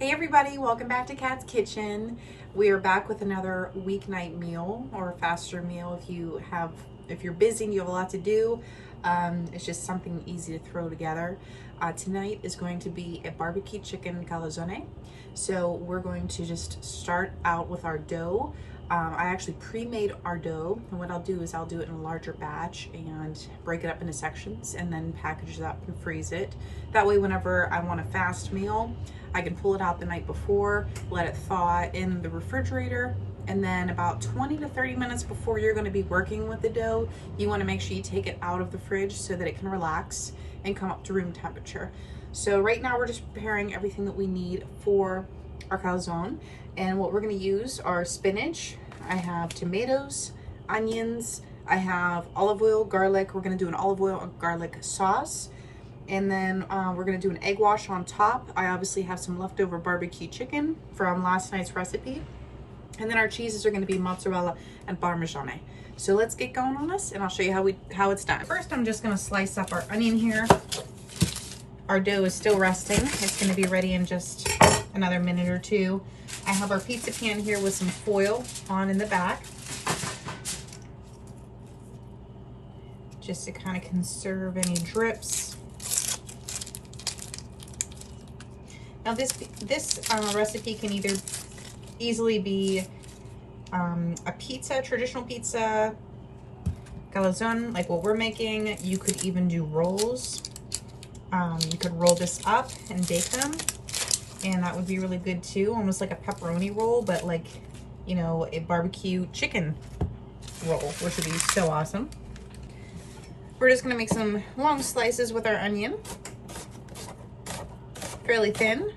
Hey everybody, welcome back to Kat's Kitchen. We are back with another weeknight meal or a faster meal if you're busy and you have a lot to do. It's just something easy to throw together. Tonight is going to be a barbecue chicken calzone. So we're going to just start out with our dough. I actually pre-made our dough, and what I'll do is I'll do it in a larger batch and break it up into sections and then package it up and freeze it. That way whenever I want a fast meal, I can pull it out the night before, let it thaw in the refrigerator, and then about 20 to 30 minutes before you're going to be working with the dough, you want to make sure you take it out of the fridge so that it can relax and come up to room temperature. So right now we're just preparing everything that we need for our calzone, and what we're going to use are spinach. I have tomatoes, onions, I have olive oil, garlic. We're going to do an olive oil and garlic sauce. And then we're gonna do an egg wash on top. I obviously have some leftover barbecue chicken from last night's recipe. And then our cheeses are gonna be mozzarella and parmesan. So let's get going on this and I'll show you how it's done. First, I'm just gonna slice up our onion here. Our dough is still resting. It's gonna be ready in just another minute or two. I have our pizza pan here with some foil on in the back, just to kind of conserve any drips. Now this recipe can either easily be a pizza, traditional pizza, calzone, like what we're making. You could even do rolls. You could roll this up and bake them, and that would be really good too. Almost like a pepperoni roll, but like, you know, a barbecue chicken roll, which would be so awesome. We're just gonna make some long slices with our onion. Fairly thin.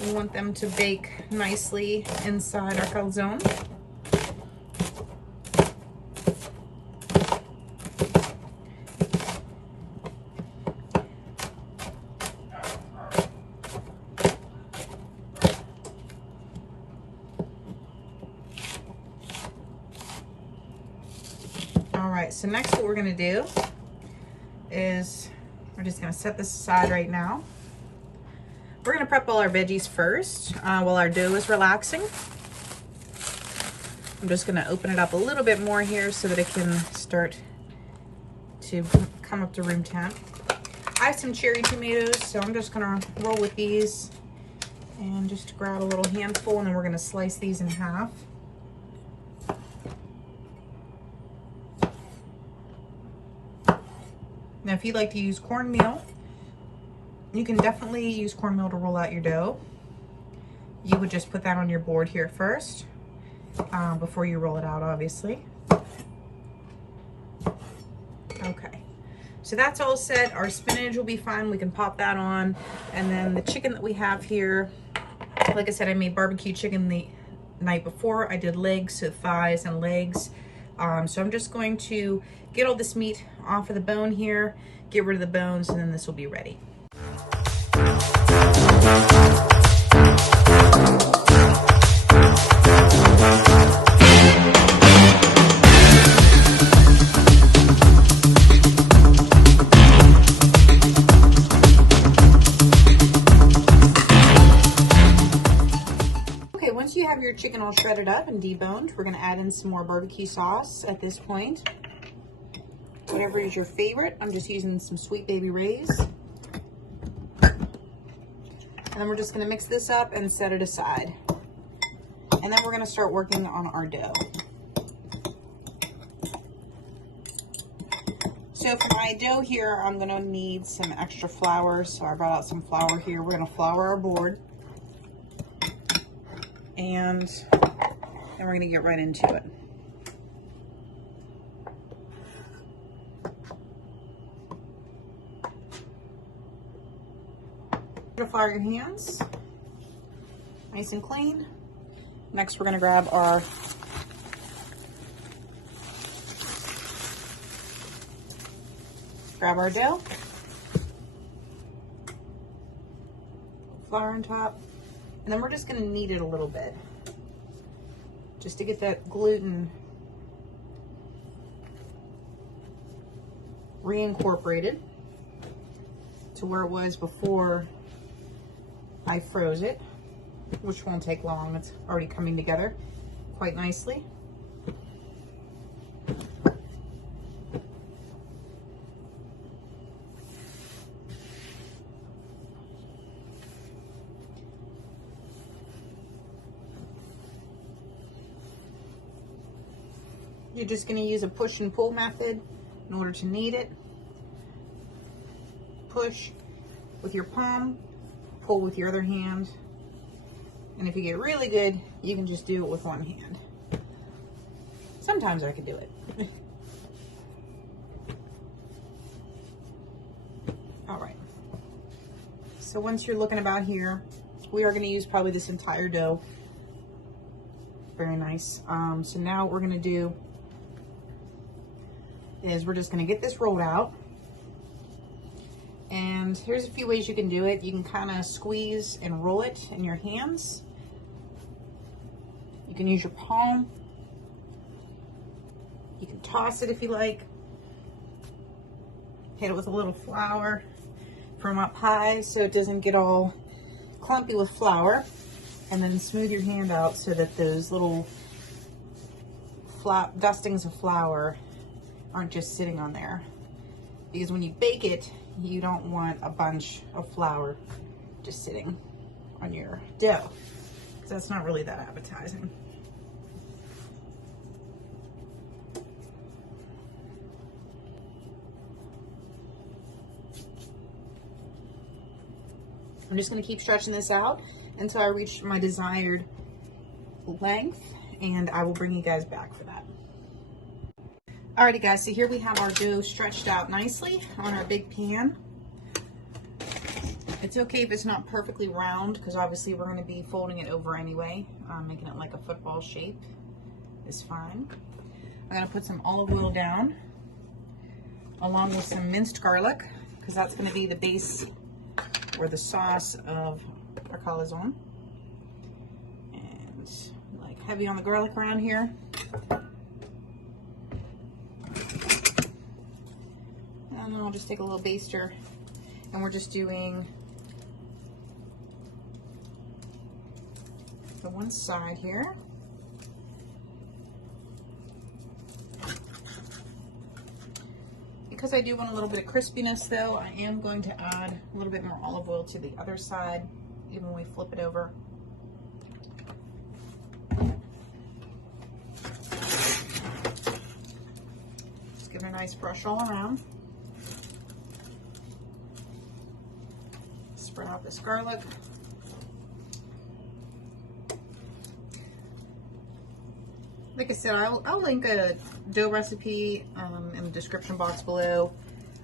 We want them to bake nicely inside our calzone. All right, so next what we're gonna do is we're just gonna set this aside right now. We're gonna prep all our veggies first while our dough is relaxing. I'm just gonna open it up a little bit more here so that it can start to come up to room temp. I have some cherry tomatoes, so I'm just gonna roll with these and just grab a little handful, and then we're gonna slice these in half. Now, if you'd like to use cornmeal, you can definitely use cornmeal to roll out your dough. You would just put that on your board here first, before you roll it out, obviously. Okay, so that's all set. Our spinach will be fine. We can pop that on. And then the chicken that we have here, like I said, I made barbecue chicken the night before. I did legs, so thighs and legs. So I'm just going to get all this meat off of the bone here, get rid of the bones, and then this will be ready. Okay, once you have your chicken all shredded up and deboned, we're gonna add in some more barbecue sauce at this point. Whatever is your favorite. I'm just using some Sweet Baby Ray's. And then we're just gonna mix this up and set it aside. And then we're gonna start working on our dough. So for my dough here, I'm gonna need some extra flour. So I brought out some flour here. We're gonna flour our board. And then we're gonna get right into it. Flour your hands nice and clean. Next we're going to grab our dough, flour on top, and then we're just going to knead it a little bit just to get that gluten reincorporated to where it was before I froze it, which won't take long. It's already coming together quite nicely. You're just going to use a push and pull method in order to knead it. Push with your palm, pull with your other hand. And if you get really good, you can just do it with one hand. Sometimes I can do it. All right. So once you're looking about here, we are going to use probably this entire dough. Very nice. So now what we're going to do is we're just going to get this rolled out. And here's a few ways you can do it. You can kind of squeeze and roll it in your hands. You can use your palm. You can toss it if you like. Hit it with a little flour from up high so it doesn't get all clumpy with flour. And then smooth your hand out so that those little dustings of flour aren't just sitting on there. Because when you bake it, you don't want a bunch of flour just sitting on your dough, because that's not really that appetizing. I'm just going to keep stretching this out until I reach my desired length, and I will bring you guys back for that. Alrighty guys, so here we have our dough stretched out nicely on our big pan. It's okay if it's not perfectly round, because obviously we're going to be folding it over anyway. Making it like a football shape is fine. I'm going to put some olive oil down along with some minced garlic, because that's going to be the base or the sauce of our calzone. And like heavy on the garlic around here. And then I'll just take a little baster, and we're just doing the one side here. Because I do want a little bit of crispiness though, I am going to add a little bit more olive oil to the other side, even when we flip it over. Just give it a nice brush all around. Spread out this garlic. Like I said, I'll link a dough recipe in the description box below.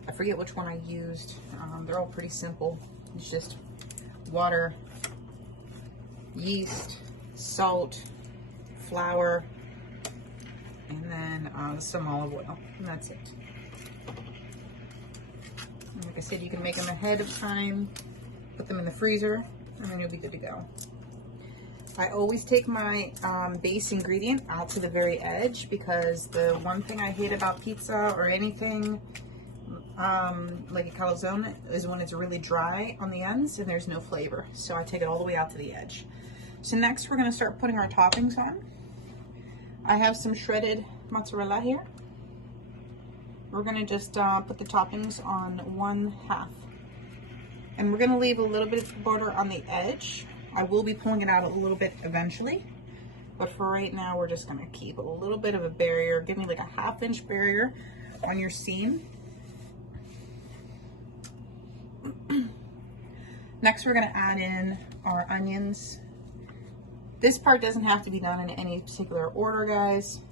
I forget which one I used. They're all pretty simple. It's just water, yeast, salt, flour, and then some olive oil, and that's it. And like I said, you can make them ahead of time, put them in the freezer, and then you'll be good to go. I always take my base ingredient out to the very edge, because the one thing I hate about pizza or anything like a calzone is when it's really dry on the ends and there's no flavor. So I take it all the way out to the edge. So next we're going to start putting our toppings on. I have some shredded mozzarella here. We're going to just put the toppings on 1/2. And we're going to leave a little bit of border on the edge. I will be pulling it out a little bit eventually, but for right now, we're just gonna keep a little bit of a barrier. Give me like a 1/2 inch barrier on your seam. Next, we're gonna add in our onions. This part doesn't have to be done in any particular order, guys.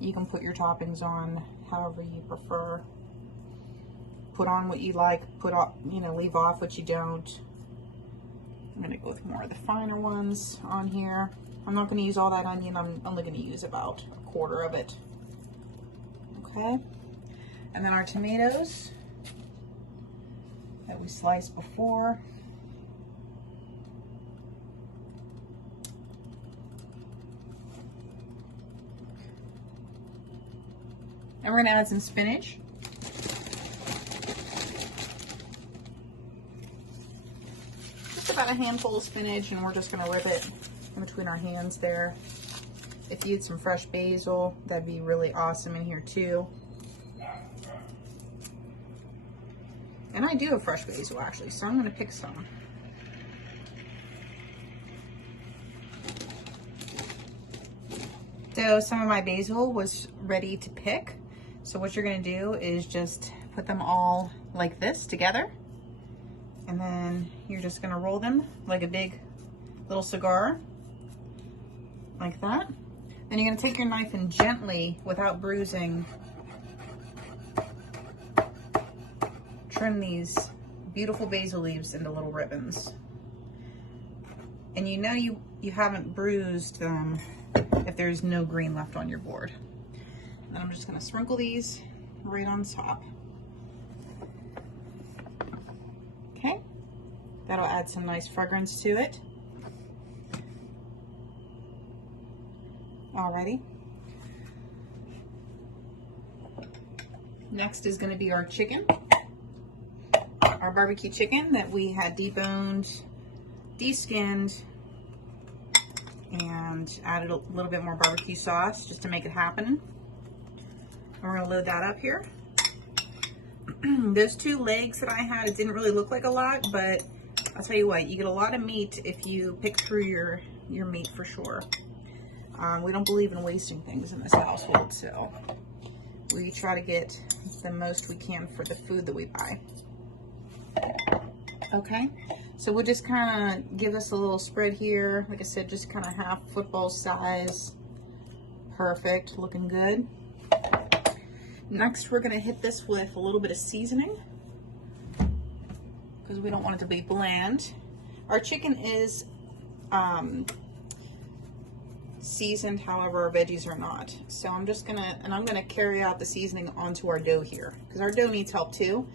You can put your toppings on however you prefer. Put on what you like, put off, leave off what you don't. I'm gonna go with more of the finer ones on here. I'm not gonna use all that onion. I'm only gonna use about 1/4 of it. Okay. And then our tomatoes that we sliced before. And we're gonna add some spinach. About handful of spinach and we're just gonna whip it in between our hands there. If you had some fresh basil, that'd be really awesome in here too. And I do have fresh basil actually, so I'm gonna pick some. So some of my basil was ready to pick. So what you're gonna do is just put them all like this together. And then you're just gonna roll them like a big little cigar, like that. Then you're gonna take your knife and gently, without bruising, trim these beautiful basil leaves into little ribbons. And you know you haven't bruised them if there's no green left on your board. And then I'm just gonna sprinkle these right on top. Okay, that'll add some nice fragrance to it. Alrighty. Next is going to be our chicken, our barbecue chicken that we had deboned, de-skinned, and added a little bit more barbecue sauce just to make it happen. And we're going to load that up here. Those 2 legs that I had, it didn't really look like a lot, but I'll tell you what, you get a lot of meat if you pick through your meat for sure. We don't believe in wasting things in this household, so we try to get the most we can for the food that we buy. Okay, so we'll just kind of give us a little spread here. Like I said, just kind of half football size. Perfect, looking good. Next, we're gonna hit this with a little bit of seasoning because we don't want it to be bland. Our chicken is seasoned, however our veggies are not. So I'm just gonna carry out the seasoning onto our dough here because our dough needs help too.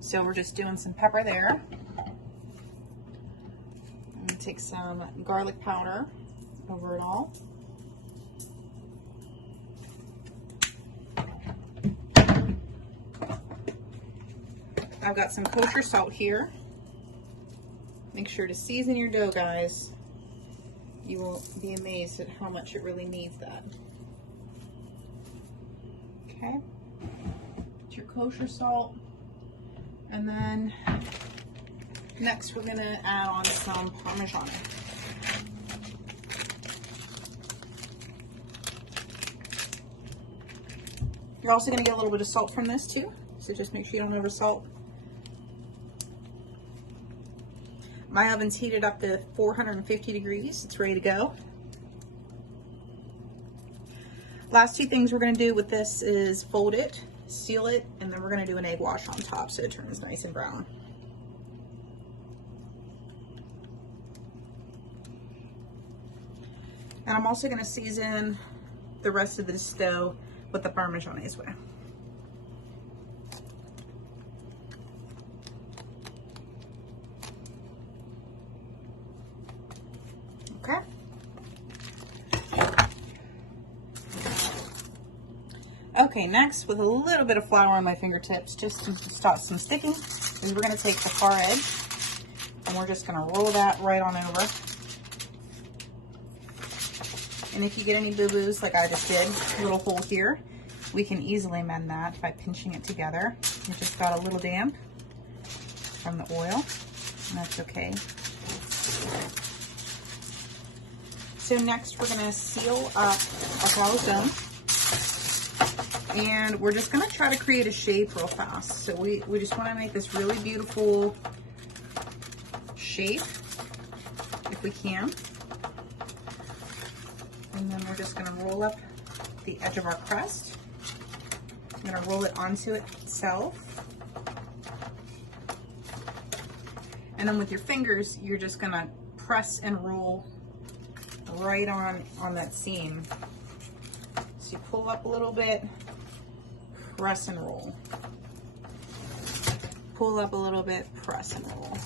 So we're just doing some pepper there. I'm gonna take some garlic powder over it all. I've got some kosher salt here. Make sure to season your dough, guys. You will be amazed at how much it really needs that. Okay, it's your kosher salt. And then next we're gonna add on some parmesan. You're also gonna get a little bit of salt from this too, so just make sure you don't over salt. My oven's heated up to 450 degrees. It's ready to go. Last 2 things we're gonna do with this is fold it, seal it, and then we're gonna do an egg wash on top so it turns nice and brown. And I'm also gonna season the rest of this dough with the Parmesan as well. Okay. Okay, next, with a little bit of flour on my fingertips, just to stop some sticking, is we're gonna take the far edge and we're just gonna roll that right on over. And if you get any boo-boos like I just did, a little hole here, we can easily mend that by pinching it together. It just got a little damp from the oil, and that's okay. So next we're gonna seal up our calzone, and we're just gonna try to create a shape real fast. So we just wanna make this really beautiful shape, if we can. And then we're just gonna roll up the edge of our crust. I'm gonna roll it onto itself. And then with your fingers, you're just gonna press and roll right on that seam. So you pull up a little bit, press and roll. Pull up a little bit, press and roll.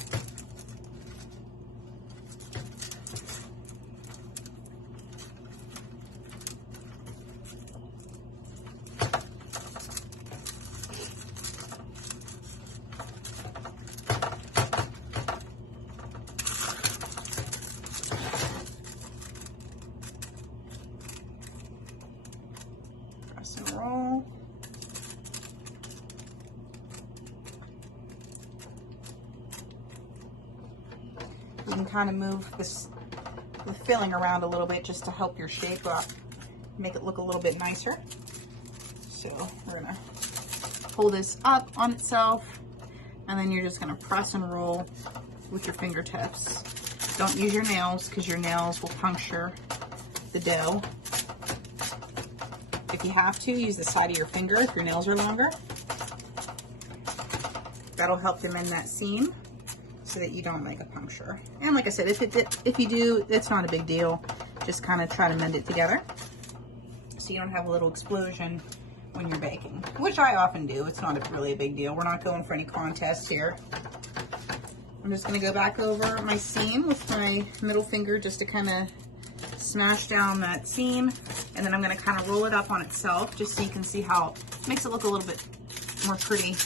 You can kind of move the filling around a little bit just to help your shape up, make it look a little bit nicer. So we're gonna pull this up on itself, and then you're just gonna press and roll with your fingertips. Don't use your nails because your nails will puncture the dough. If you have to, use the side of your finger if your nails are longer. That'll help them in that seam so that you don't make a puncture. And like I said, if you do, it's not a big deal. Just kind of try to mend it together so you don't have a little explosion when you're baking, which I often do. It's not really a big deal. We're not going for any contests here. I'm just gonna go back over my seam with my middle finger just to kind of smash down that seam, and then I'm gonna kind of roll it up on itself just so you can see how it makes it look a little bit more pretty.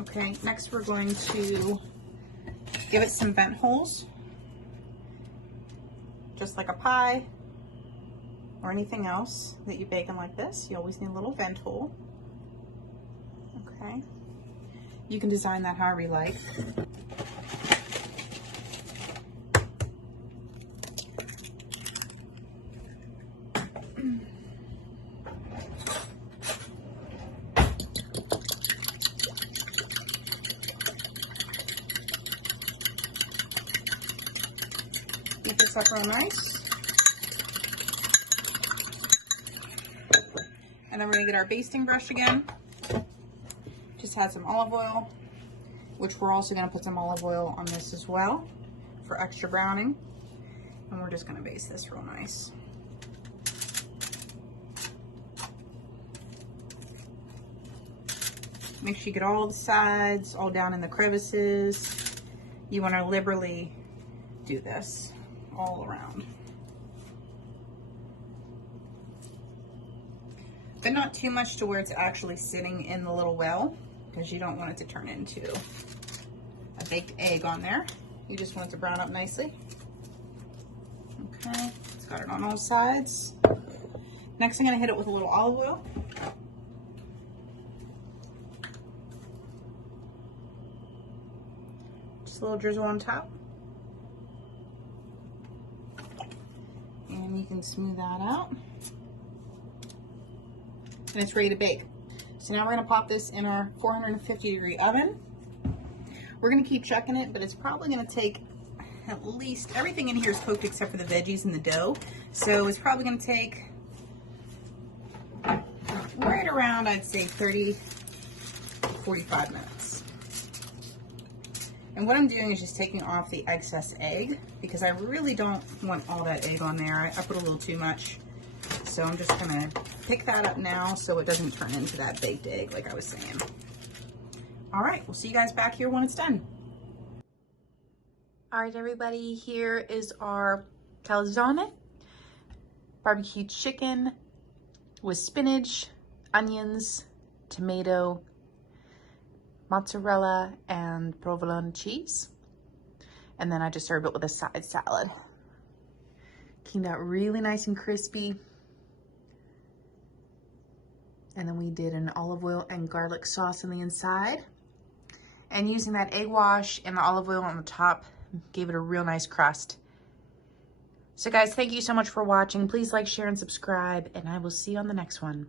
Okay, next we're going to give it some vent holes. Just like a pie or anything else that you bake in like this, you always need a little vent hole. Okay, you can design that however you like. Get this up real nice. And then we're gonna get our basting brush again. Just had some olive oil, which we're also gonna put some olive oil on this as well for extra browning. And we're just gonna baste this real nice. Make sure you get all the sides, all down in the crevices. You wanna liberally do this all around. But not too much to where it's actually sitting in the little well, because you don't want it to turn into a baked egg on there. You just want it to brown up nicely. Okay, it's got it on all sides. Next, I'm gonna hit it with a little olive oil. Just a little drizzle on top. And you can smooth that out. And it's ready to bake. So now we're gonna pop this in our 450-degree oven. We're gonna keep checking it, but it's probably gonna take at least, everything in here is cooked except for the veggies and the dough. So it's probably gonna take right around, I'd say 30 to 45 minutes. And what I'm doing is just taking off the excess egg because I really don't want all that egg on there. I put a little too much. So I'm just gonna pick that up now so it doesn't turn into that baked egg like I was saying. All right, we'll see you guys back here when it's done. All right, everybody, here is our calzone, barbecue chicken with spinach, onions, tomato, mozzarella, and provolone cheese. And then I just served it with a side salad. Came out really nice and crispy. And then we did an olive oil and garlic sauce on the inside. And using that egg wash and the olive oil on the top gave it a real nice crust. So guys, thank you so much for watching. Please like, share, and subscribe, and I will see you on the next one.